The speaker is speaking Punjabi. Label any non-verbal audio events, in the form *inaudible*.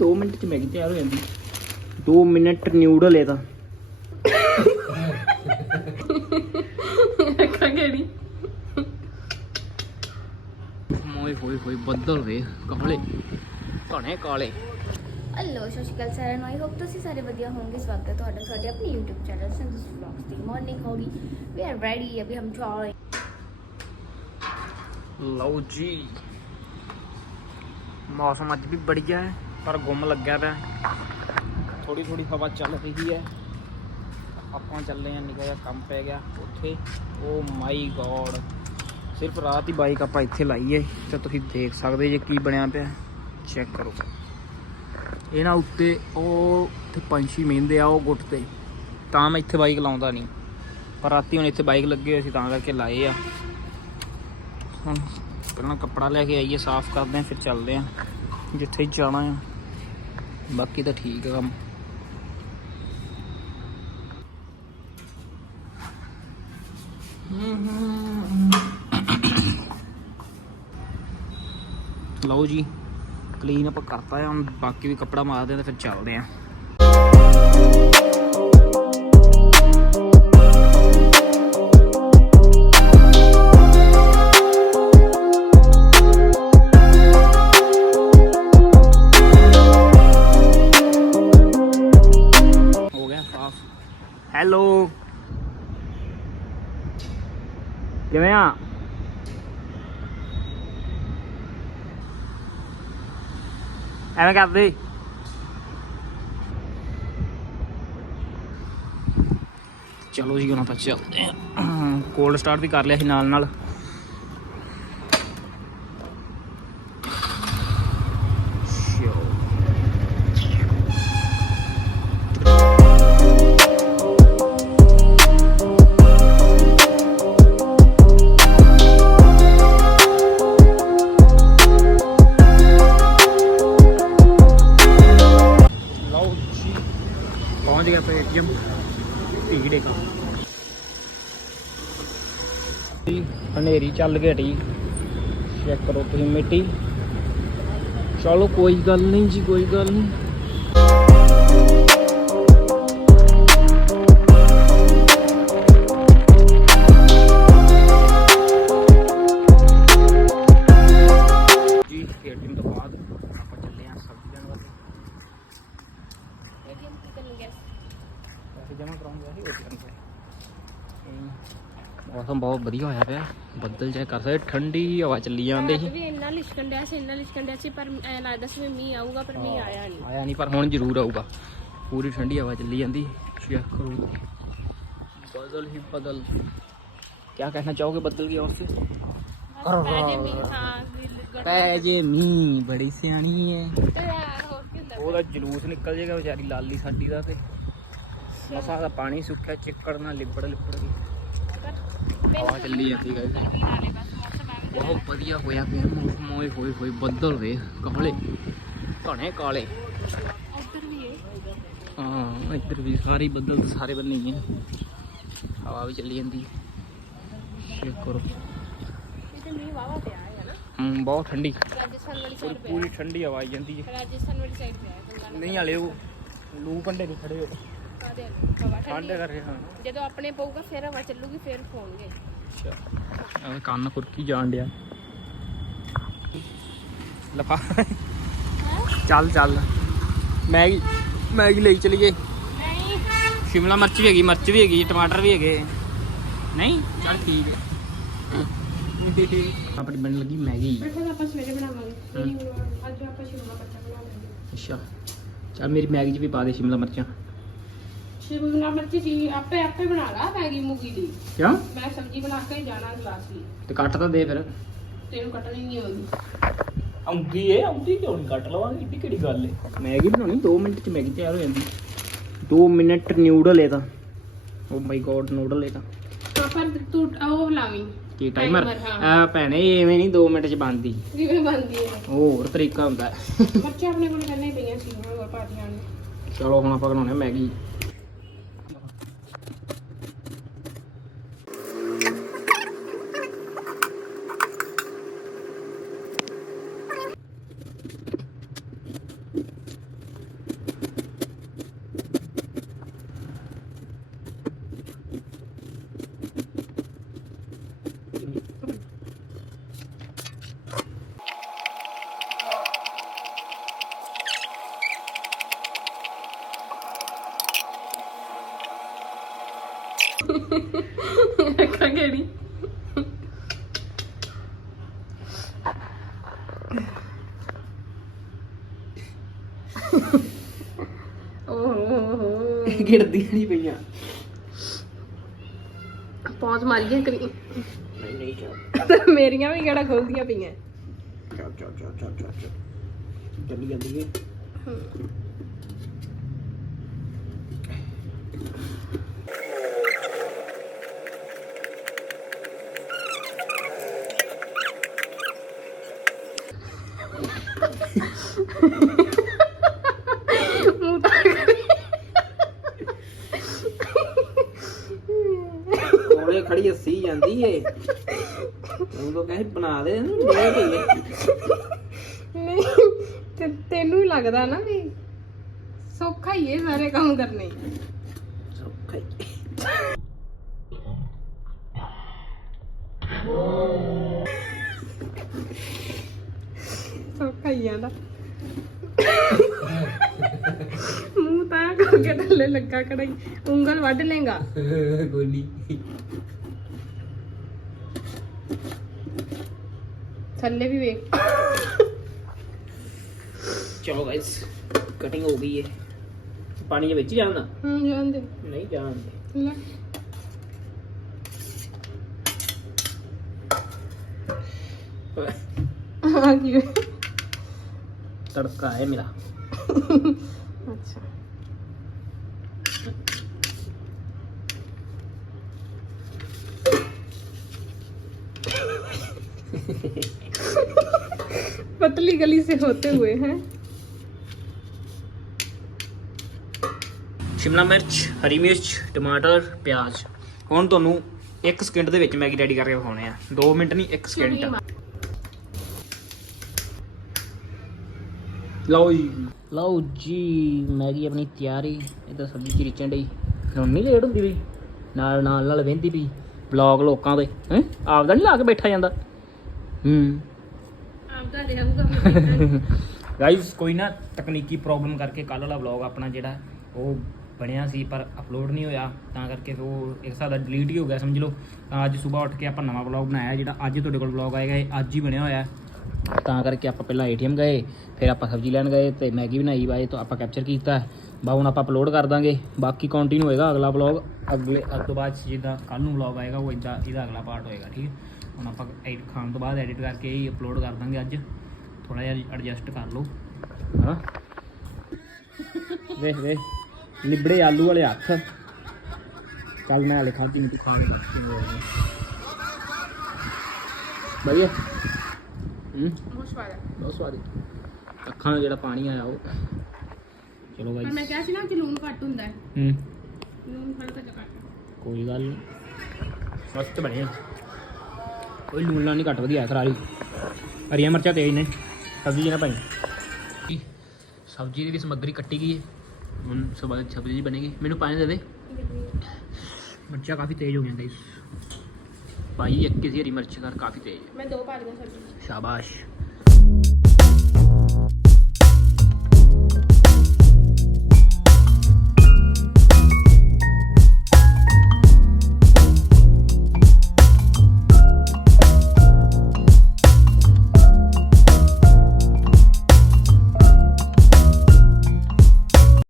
2 ਮਿੰਟ ਚ ਮੈਗੀ ਤਿਆਰ ਹੋ ਜਾਂਦੀ। 2 ਮਿੰਟ ਨਿਊਡਲ ਇਹ ਤਾਂ ਅੱਖਾਂ ਕਿਹੜੀ। ਮੋਏ ਹੋਏ ਹੋਏ ਬੱਦਲ ਵੇ ਕਾਲੇ। ਘਣੇ ਕਾਲੇ। ਹੈਲੋ ਸਤਿ ਸ਼੍ਰੀ ਅਕਾਲ ਸਾਰਿਆਂ ਨੂੰ। ਆਈ ਹੋਪ ਤੁਸੀਂ ਸਾਰੇ ਵਧੀਆ ਹੋਵੋਗੇ। ਸਵਾਗਤ ਹੈ ਤੁਹਾਡਾ ਸਾਡੇ ਆਪਣੇ YouTube ਚੈਨਲ ਸੰਦੂਸ ਵਲੌਗਸ ਦੀ। ਮਾਰਨਿੰਗ ਹੋ ਗਈ। ਵੀ ਆਰ ਰੈਡੀ ਅਭੀ ਹਮ ਜਾ ਰਹੇ ਲਓ ਜੀ। ਮੌਸਮ ਅੱਜ ਵੀ ਬੜੀਆ ਹੈ। ਪਰ ਗੁੰਮ ਲੱਗਿਆ ਪਿਆ। ਥੋੜੀ ਥੋੜੀ ਹਵਾ ਚੱਲ ਰਹੀ ਹੈ। ਆਪਾਂ ਚੱਲੇ ਆ ਨਿਕਾ ਜਿਹਾ ਕੰਮ ਪੈ ਗਿਆ ਉੱਥੇ। Oh my god. ਸਿਰਫ ਰਾਤ ਹੀ ਬਾਈਕ ਆਪਾਂ ਇੱਥੇ ਲਾਈ ਹੈ। ਤੇ ਤੁਸੀਂ ਦੇਖ ਸਕਦੇ ਜੇ ਕੀ ਬਣਿਆ ਪਿਆ। ਚੈੱਕ ਕਰੋ। ਇਹਨਾਂ ਉੱਤੇ ਉਹ ਤੇ ਪੰਛੀ ਮਹਿੰਦੇ ਆ ਉਹ ਗੁੱਟ ਤੇ। ਤਾਂ ਮੈਂ ਇੱਥੇ ਬਾਈਕ ਲਾਉਂਦਾ ਨਹੀਂ। ਪਰ ਰਾਤੀ ਹੁਣ ਇੱਥੇ ਬਾਈਕ ਲੱਗੇ ਹੋਏ ਸੀ, ਤਾਂ ਕਰਕੇ ਲਾਏ ਆ। ਹੁਣ ਪਹਿਲਾਂ ਕੱਪੜਾ ਲੈ ਕੇ ਆਈਏ, ਸਾਫ਼ ਕਰਦੇ ਆ ਫਿਰ ਚੱਲਦੇ ਆ ਜਿੱਥੇ ਜਾਣਾ ਆ। ਬਾਕੀ ਤਾਂ ਠੀਕ ਆ ਕੰਮ ਲਓ ਜੀ ਕਲੀਨ ਅਪ ਕਰਤਾ ਆ ਹੁਣ ਬਾਕੀ ਵੀ ਕੱਪੜਾ ਮਾਰਦੇ ਆ ਤੇ ਫਿਰ ਚੱਲਦੇ ਆ ਕਿਵੇਂ ਆ? ਐਵੇਂ ਕਰਦੇ। ਚਲੋ ਜੀ, ਹੁਣ ਆਪਾਂ ਚੱਲਦੇ ਆ ਕੋਲਡ ਸਟਾਰਟ ਵੀ ਕਰ ਲਿਆ ਸੀ ਨਾਲ ਨਾਲ ਢੀੜੇ ਕਾ ਹਨੇਰੀ ਚੱਲ ਗਈ ਢੀ। ਚੈੱਕ ਕਰੋ ਤੁਸੀਂ ਮਿੱਟੀ। ਚਲੋ, ਕੋਈ ਗੱਲ ਨਹੀਂ ਜੀ, ਕੋਈ ਗੱਲ ਨਹੀਂ। ਵਧੀਆ ਹੋਇਆ ਪਿਆ। ਬੱਦਲ ਜੇ ਕਰ ਸਕਦੇ। ਠੰਡੀ ਹਵਾ ਚੱਲੀ ਜਾਂਦੇ ਸੀ। ਇੰਨਾ ਲਿਸ਼ਕਣ ਸੀ ਇੰਨਾ ਲਿਸ਼ਕਣ ਸੀ ਪਰ ਐ ਲੱਗਦਾ ਸੀ ਮੀਂਹ ਆਊਗਾ ਪਰ ਮੀਂਹ ਆਇਆ ਨਹੀਂ ਆਇਆ ਨਹੀਂ ਪਰ ਹੁਣ ਜ਼ਰੂਰ ਆਊਗਾ। ਪੂਰੀ ਠੰਡੀ ਹਵਾ ਚੱਲੀ ਜਾਂਦੀ। ਚੈੱਕ ਬਦਲ ਹੀ ਬਦਲ। ਕੀ ਕਹਿਣਾ ਚਾਹੋਗੇ ਬੱਦਲ ਦੀ ਔਰ ਉਹਦਾ ਜਲੂਸ ਨਿਕਲ ਜੇਗਾ ਵਿਚਾਰੀ ਲਾਲੀ ਸਾਡੀ ਦਾ ਤੇ। ਮਸਾ ਦਾ ਪਾਣੀ ਸੁੱਕਿਆ ਚਿੱਕੜ ਨਾਲ ਲਿਬੜ ਲਿਬੜ ਗਈ ਹਵਾ ਚੱਲੀ ਜਾਂਦੀ ਗਾਇਸ ਬਹੁਤ ਵਧੀਆ ਹੋਇਆ ਪਿਆ ਮੌਸਮ ਹੋਏ ਹੋਏ ਹੋਏ ਬੱਦਲ ਵੇ ਕਾਲੇ ਘਣੇ ਕਾਲੇ। ਉੱਧਰ ਵੀ ਹੈ ਹਾਂ ਇੱਧਰ ਵੀ ਸਾਰੇ ਬੱਦਲ ਸਾਰੇ ਬੰਨੇ ਹੀ ਹੈ ਹਵਾ ਵੀ ਚੱਲੀ ਜਾਂਦੀ। ਚੈੱਕ ਕਰੋ। ਇੱਥੇ ਮੀਂਹ ਵਾਵਾ ਪਿਆ ਹੈ ਨਾ ਹੂੰ ਬਹੁਤ ਠੰਡੀ। ਰਾਜਸਥਾਨ ਵਾਲੀ ਪੂਰੀ ਸਾਈਡ ਪਿਆ ਪੂਰੀ ਠੰਡੀ ਹਵਾ ਆਈ ਜਾਂਦੀ ਹੈ। ਰਾਜਸਥਾਨ ਵਾਲੀ ਸਾਈਡ ਪਿਆ ਹੈ ਬੰਗਾਲ ਨਹੀਂ ਹਲੇ ਉਹ ਲੂ ਕੰਡੇ ਨਹੀਂ ਖੜੇ ਹੋਏ ਕਾਦੇ ਹਵਾ ਠੰਡ ਠੰਡੀ ਕਰ ਰਹੇ ਹਾਂ। ਜਦੋਂ ਆਪਣੇ ਪਊਗਾ ਫਿਰ ਹਵਾ ਚੱਲੂਗੀ ਫਿਰ ਫੋਨਗੇ ਅੱਛਾ। ਐਵੇਂ ਕੰਨ ਖੁਰਕੀ ਜਾਣ ਡਿਆ। ਲਫਾ। ਚੱਲ ਚੱਲ। ਮੈਗੀ ਮੈਗੀ ਲਈ ਚਲੀਏ। ਨਹੀਂ। ਸ਼ਿਮਲਾ ਮਿਰਚ ਵੀ ਹੈਗੀ ਮਿਰਚ ਵੀ ਹੈਗੀ ਟਮਾਟਰ ਵੀ ਹੈਗੇ। ਨਹੀਂ? ਚੱਲ ਠੀਕ ਹੈ। ਆਪਣੀ ਬਣ ਲੱਗੀ ਮੈਗੀ। ਬੈਠੋ ਆਪਾਂ ਸਵੇਰੇ ਬਣਾਵਾਂਗੇ। ਅੱਜ ਆਪਾਂ ਸ਼ਿਮਲਾ ਮਿਰਚਾਂ ਬਣਾਵਾਂਗੇ ਅੱਛਾ। ਚੱਲ ਮੇਰੀ ਮੈਗੀ 'ਚ ਵੀ ਪਾ ਦੇ ਸ਼ਿਮਲਾ ਮਿਰਚਾਂ। ਸ਼ਿਮਲਾ ਮਿਰਚ ਜੀ ਆਪੇ ਆਪੇ ਬਣਾ ਲਾ ਮੈਗੀ ਮੂਗੀ ਦੀ। ਕਿਉਂ? ਮੈਂ ਸਬਜ਼ੀ ਬਣਾ ਕੇ ਜਾਣਾ ਗਲਾਸ ਲਈ ਤੇ ਕੱਟ ਤਾਂ ਦੇ ਫਿਰ। ਤੈਨੂੰ ਕੱਟਣੀ ਨਹੀਂ ਆਉਂਦੀ। ਆਉਂਦੀ ਏ ਆਉਂਦੀ ਕਿਉਂ ਨਹੀਂ ਕੱਟ ਲਵਾਂਗੇ ਏਡੀ ਕਿਹੜੀ ਗੱਲ ਏ। ਮੈਗੀ ਬਣਾਉਣੀ 2 ਮਿੰਟ 'ਚ ਮੈਗੀ ਤਿਆਰ ਹੋ ਜਾਂਦੀ। 2 ਮਿੰਟ ਨਿਊਡਲ ਏ ਤਾਂ ਓ ਮਾਈ ਗੋਡ ਨੂਡਲ ਏ ਤਾਂ ਪਰ ਤੂੰ ਉਹ ਲਾਵੀਂ। ਕੀ ਟਾਈਮਰ Timer, ਹਾਂ। ਆ ਭੈਣੇ ਐਵੇਂ ਨਹੀਂ 2 ਮਿੰਟ 'ਚ ਬਣਦੀ। ਕਿਵੇਂ ਬਣਦੀ ਹੈ ਹੋਰ ਤਰੀਕਾ ਹੁੰਦਾ। ਹੈ। ਮਿਰਚਾਂ ਆਪਣੇ ਕੋਲ ਪਹਿਲਾਂ ਹੀ ਪਈਆਂ ਸੀ ਹੋਰ ਪਾਟੀਆਂ ਨੇ। ਚਲੋ ਹੁਣ ਆਪਾਂ ਬਣਾਉਣੇ ਮੈਗੀ। ਅੱਖਾਂ ਕਿਹੜੀ ਓਹ ਗਿਰਦੀਆਂ ਨਹੀਂ ਪਈਆਂ। ਪੌਜ਼ ਮਾਰੀਏ ਕਰੀ। ਨਹੀਂ ਨਹੀਂ ਚੱਲ। ਮੇਰੀਆਂ ਵੀ ਕਿਹੜਾ ਖੁੱਲਦੀਆਂ ਪਈਆਂ। ਚੱਲ ਚੱਲ ਚੱਲ ਚੱਲ ਚੱਲ ਚੱਲ। ਚੱਲੀ ਜਾਂਦੀ ਏ ਮੂੰਹ ਤਾਂ ਕਰੀ। ਕੋਲੇ ਖੜੀ ਹੱਸੀ ਜਾਂਦੀ ਏ। ਤੂੰ ਤਾਂ ਕਹੇ ਬਣਾ ਦੇ ਇਹਨੂੰ ਲੈ ਪਈਏ ਨਹੀਂ ਤੇ ਤੈਨੂੰ ਹੀ ਲੱਗਦਾ ਨਾ ਵੀ ਸੌਖਾ ਹੀ ਇਹ ਸਾਰੇ ਕੰਮ ਕਰਨੇ। ਸੌਖਾ ਹੀ। ਸੌਖਾ ਹੀ ਆਂਦਾ ਮੂੰਹ ਤਾਂ ਕਰਕੇ ਥੱਲੇ ਲੱਗਾ ਕੜਾਈ ਉਂਗਲ ਵੱਢ ਲੇਗਾ *laughs* ਕੋਈ ਨਹੀਂ ਥੱਲੇ ਵੀ ਵੇਖ ਚਲੋ ਗਾਇਸ ਕਟਿੰਗ ਹੋ ਗਈ ਏ ਪਾਣੀ ਦੇ ਵਿੱਚ ਜਾਣਾ ਹਾਂ ਜਾਂਦੇ ਨਹੀਂ ਜਾਣਦੇ ਲੈ ਆ ਕੀ ਹੋਇਆ? ਤੜਕਾ ਹੈ ਮੇਰਾ ਅੱਛਾ पतली गली से होते हुए हैं ਸ਼ਿਮਲਾ ਮਿਰਚ ਹਰੀ ਮਿਰਚ ਟਮਾਟਰ ਪਿਆਜ਼ ਹੁਣ ਤੁਹਾਨੂੰ 1 ਸਕਿੰਟ ਦੇ ਵਿੱਚ ਮੈਗੀ ਰੈਡੀ ਕਰਕੇ ਵਿਖਾਉਣੇ ਆ 2 ਮਿੰਟ ਨਹੀਂ 1 ਸਕਿੰਟ ਲਓ ਜੀ ਲਓ ਜੀ ਮੈਗੀ ਆਪਣੀ ਤਿਆਰੀ ਇਹ ਤਾਂ ਸਬਜ਼ੀ ਚ ਰਿਚਣ ਡਈ ਹੁਣ ਨਹੀਂ ਲੇਟ ਹੁੰਦੀ ਵੀ ਨਾਲ ਨਾਲ ਨਾਲ ਵਹਿੰਦੀ ਵੀ ਵਲੌਗ ਲੋਕਾਂ ਦੇ ਹੈ ਆਪਦਾ ਨਹੀਂ ਲਾ ਕੇ ਬੈਠਾ ਜਾਂਦਾ ਹੂੰ। ਕੋਈ ਨਾ ਤਕਨੀਕੀ ਪ੍ਰੋਬਲਮ ਕਰਕੇ ਕੱਲ ਵਾਲਾ ਵਲੌਗ ਆਪਣਾ ਜਿਹੜਾ ਉਹ ਬਣਿਆ ਸੀ ਪਰ ਅਪਲੋਡ ਨਹੀਂ ਹੋਇਆ। ਤਾਂ ਕਰਕੇ ਫਿਰ ਉਹ ਇੱਕ ਹਿਸਾਬ ਦਾ ਡਿਲੀਟ ਹੀ ਹੋ ਗਿਆ ਸਮਝ ਲਓ। ਤਾਂ ਅੱਜ ਸਵੇਰ ਉੱਠ ਕੇ ਆਪਾਂ ਨਵਾਂ ਵਲੌਗ ਬਣਾਇਆ ਜਿਹੜਾ ਅੱਜ ਤੁਹਾਡੇ ਕੋਲ ਵਲੌਗ ਆਏਗਾ ਇਹ ਅੱਜ ਹੀ ਬਣਿਆ ਹੋਇਆ। ਤਾਂ ਕਰਕੇ ਆਪਾਂ ਪਹਿਲਾਂ ਏਟੀਐਮ ਗਏ ਫਿਰ ਆਪਾਂ ਸਬਜ਼ੀ ਲੈਣ ਗਏ ਤੇ ਮੈਗੀ ਬਣਾਈ ਬਾਏ ਤਾਂ ਆਪਾਂ ਕੈਪਚਰ ਕੀਤਾ। ਬਾ ਹੁਣ ਆਪਾਂ ਅਪਲੋਡ ਕਰ ਦਾਂਗੇ। ਬਾਕੀ ਕੰਟੀਨਿਊ ਹੋਏਗਾ ਅਗਲਾ ਵਲੌਗ ਅਗਲੇ ਅੱਜ ਤੋਂ ਬਾਅਦ ਜਿੱਦਾਂ ਕੱਲ ਨੂੰ ਵਲੌਗ ਆਏਗਾ ਉਹ ਇਦਾਂ ਇਹਦਾ ਅਗਲਾ ਪਾਰਟ ਹੋਏਗਾ ਠੀਕ ਹੈ। ਹੁਣ ਆਪਾਂ ਐਡਿਟ ਖਾਣ ਤੋਂ ਬਾਅਦ ਐਡਿਟ ਕਰਕੇ ਹੀ ਅਪਲੋਡ ਕਰ ਦਾਂਗੇ ਅੱਜ। ਥੋੜਾ ਜਿਹਾ ਐਡਜਸਟ ਕਰ ਲਓ। ਹਾਂ। ਵੇਖ ਵੇਖ। ਲਿਬੜੇ ਆਲੂ ਵਾਲੇ ਹੱਥ। ਚੱਲ ਮੈਂ ਹਲੇ ਖਾਧੀ ਨਹੀਂ ਖਾਣੀ ਬਈਏ ਹੂੰ ਬਹੁਤ ਸਵਾਦ ਹੈ। ਬਹੁਤ ਸਵਾਦੀ ਅੱਖਾਂ ਦਾ ਜਿਹੜਾ ਪਾਣੀ ਆਇਆ ਉਹ। ਚਲੋ ਬਾਈ। ਮੈਂ ਕਿਹਾ ਸੀ ਨਾ ਕਿ ਲੂਣ ਘੱਟ ਹੁੰਦਾ ਹੈ। ਹੂੰ। ਲੂਣ ਥੋੜਾ ਜਿਹਾ ਘੱਟ। ਕੋਈ ਗੱਲ ਨਹੀਂ ਮਸਤ ਬਣਿਆ ਕੋਈ ਲੂਣ ਲਾਣੀ ਘੱਟ ਵਧੀਆ ਕਰਾਰੀ ਹਰੀਆਂ ਮਿਰਚਾਂ ਤੇਜ਼ ਨੇ ਸਬਜ਼ੀ ਜਿਹੜਾ ਪਾਈ ਸਬਜ਼ੀ ਦੀ ਵੀ ਸਮੱਗਰੀ ਕੱਟੀ ਗਈ ਹੈ ਹੁਣ ਸਵਾਦ ਸਬਜ਼ੀ ਬਣੇਗੀ। ਮੈਨੂੰ ਪਾਣੀ ਦੇ ਦੇ। ਮਿਰਚਾਂ ਕਾਫੀ ਤੇਜ਼ ਹੋ ਗਈਆਂ ਗਾਈਸ ਭਾਈ ਇੱਕ ਕਿਸੇ ਹਰੀ ਮਿਰਚ ਕਰ ਕਾਫੀ ਤੇਜ਼। ਮੈਂ ਦੋ ਪਾ ਲਈਆਂ ਸਬਜ਼ੀ। ਸ਼ਾਬਾਸ਼।